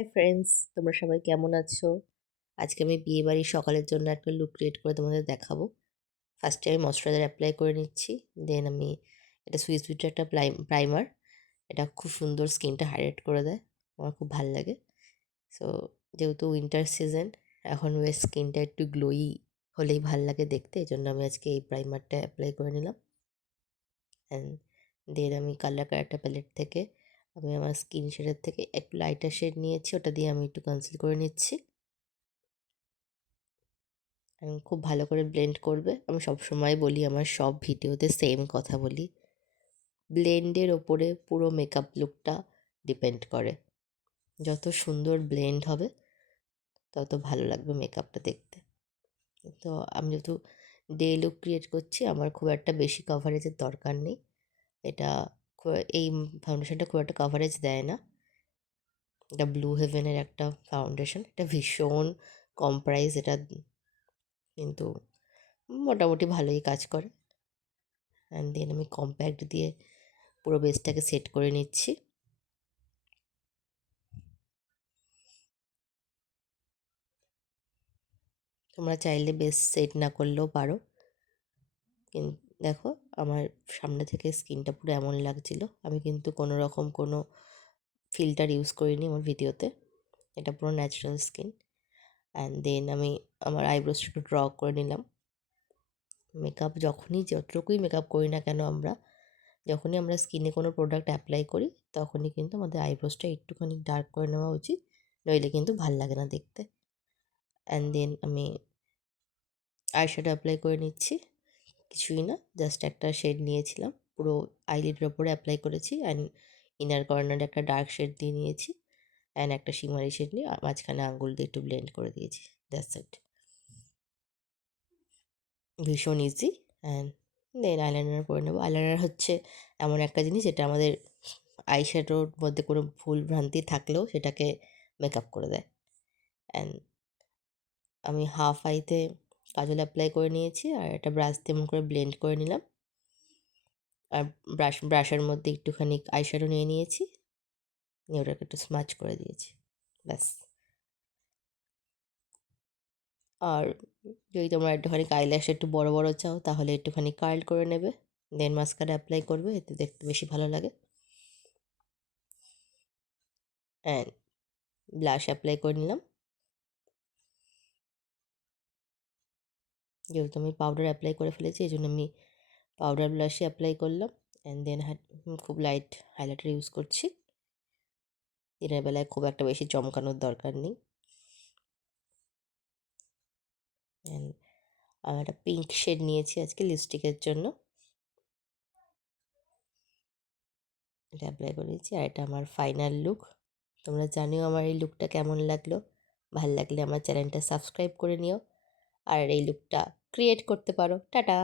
Hi friends তোমরা সবাই কেমন আছো? আজকে আমি বিয়ে বাড়ির সকালের জন্য একটা লুক ক্রিয়েট করে তোমাদের দেখাবো। ফার্স্টে আমি ময়শ্চারাইজার অ্যাপ্লাই করে নিচ্ছি দেন আমি এটা সুইস বিউটির একটা প্রাইমার এটা খুব সুন্দর স্কিনটা হাইলাইট করে দেয়, আমার খুব ভালো লাগে। সো যেহেতু উইন্টার সিজন এখন ওয়ের স্কিনটা একটু গ্লোই হলেই ভালো লাগে দেখতে এই জন্য আমি আজকে এই প্রাইমারটা অ্যাপ্লাই করে নিলাম। অ্যান্ড দেন আমি কালার কালারটা প্যালেট থেকে আমি আমার স্কিন শেডের থেকে একটু লাইটার শেড নিয়েছি, ওটা দিয়ে আমি একটু কনসিল করে নিচ্ছি। খুব ভালো করে ব্লেন্ড করবে। আমি সব সময় বলি, আমার সব ভিডিওতে সেম কথা বলি। ব্লেন্ডের ওপরে পুরো মেকআপ লুকটা ডিপেন্ড করে। যত সুন্দর ব্লেন্ড হবে, তত ভালো লাগবে মেকআপটা দেখতে। তো আমি যেহেতু ডে লুক ক্রিয়েট করছি, আমার খুব একটা বেশি কভারেজের দরকার নেই। এটা এই ফাউন্ডেশনটা খুব একটা কভারেজ দেয় না। এটা ব্লু হেভেনের একটা ফাউন্ডেশন এটা ভীষণ কম প্রাইস এটা, কিন্তু মোটামুটি ভালোই কাজ করে। অ্যান্ড দেন আমি কম্প্যাক্ট দিয়ে পুরো বেসটাকে সেট করে নিচ্ছি। তোমরা চাইলে বেস সেট না করলেও পারো। কিন্তু দেখো, আমার সামনে থেকে স্কিনটা পুরো এমন লাগছিল। আমি কিন্তু কোনো রকম কোনো ফিল্টার ইউজ করিনি আমার ভিডিওতে। এটা পুরো ন্যাচারাল স্কিন। অ্যান্ড দেন আমি আমার আইব্রোসটা একটু ড্র করে নিলাম। মেকআপ যখনই, যতটুকুই মেকআপ করি না কেন আমরা, যখনই আমরা স্কিনে কোনো প্রোডাক্ট অ্যাপ্লাই করি, তখনই কিন্তু আমাদের আইব্রোসটা একটুখানি ডার্ক করে নেওয়া উচিত, নইলে কিন্তু ভালো লাগে না দেখতে। অ্যান্ড দেন আমি আইশ্যাডো অ্যাপ্লাই করে নিচ্ছি। কিছুই না। জাস্ট একটা শেড নিয়েছিলাম। পুরো আইলিডের ওপরে অ্যাপ্লাই করেছি অ্যান্ড ইনার কর্নারে একটা ডার্ক শেড দিয়ে নিয়েছি অ্যান্ড একটা শিমারি শেড নিয়ে মাঝখানে আঙ্গুল দিয়ে একটু ব্লেন্ড করে দিয়েছি। দ্যাটস ইট ভীষণ ইজি অ্যান্ড দেন আইলাইনার করে নেব। আইলাইনার হচ্ছে এমন একটা জিনিস যেটা আমাদের আইশ্যাডোর মধ্যে কোনো ভুল ভ্রান্তি থাকলেও সেটাকে মেকআপ করে দেয়। অ্যান্ড আমি হাফ আইতে কাজল অ্যাপ্লাই করে নিয়েছি আর একটা ব্রাশ এমন করে ব্লেন্ড করে নিলাম। আর ব্রাশ ব্রাশের মধ্যে একটুখানি আইশ্যাডো নিয়ে নিয়েছি। নিয়ে ওটাকে একটু স্মাচ করে দিয়েছি, ব্যাস। আর যদি তোমরা একটুখানি আইল্যাশ একটু বড় বড় চাও, তাহলে একটুখানি কার্ল করে নেবে। দেন মাস্কারা অ্যাপ্লাই করবে, এতে দেখতে বেশি ভালো লাগে। অ্যান্ড ব্লাশ অ্যাপ্লাই করে নিলাম। যেহেতু আমি পাউডার অ্যাপ্লাই করে ফেলেছি এই জন্য আমি পাউডার ব্লাশই অ্যাপ্লাই করলাম অ্যান্ড দেন খুব লাইট হাইলাইটার ইউজ করছি। দিনের বেলায় খুব একটা বেশি চমকানোর দরকার নেই। অ্যান্ড আমি একটা পিঙ্ক শেড নিয়েছি আজকে লিপস্টিকের জন্য। এটা অ্যাপ্লাই করে করেছি আর এটা আমার ফাইনাল লুক তোমরা জানিও আমার এই লুকটা কেমন লাগল। ভালো লাগলে আমার চ্যানেলটা সাবস্ক্রাইব করে নিও। আর এই লুকটা ক্রিয়েট করতে পারো। টাটা।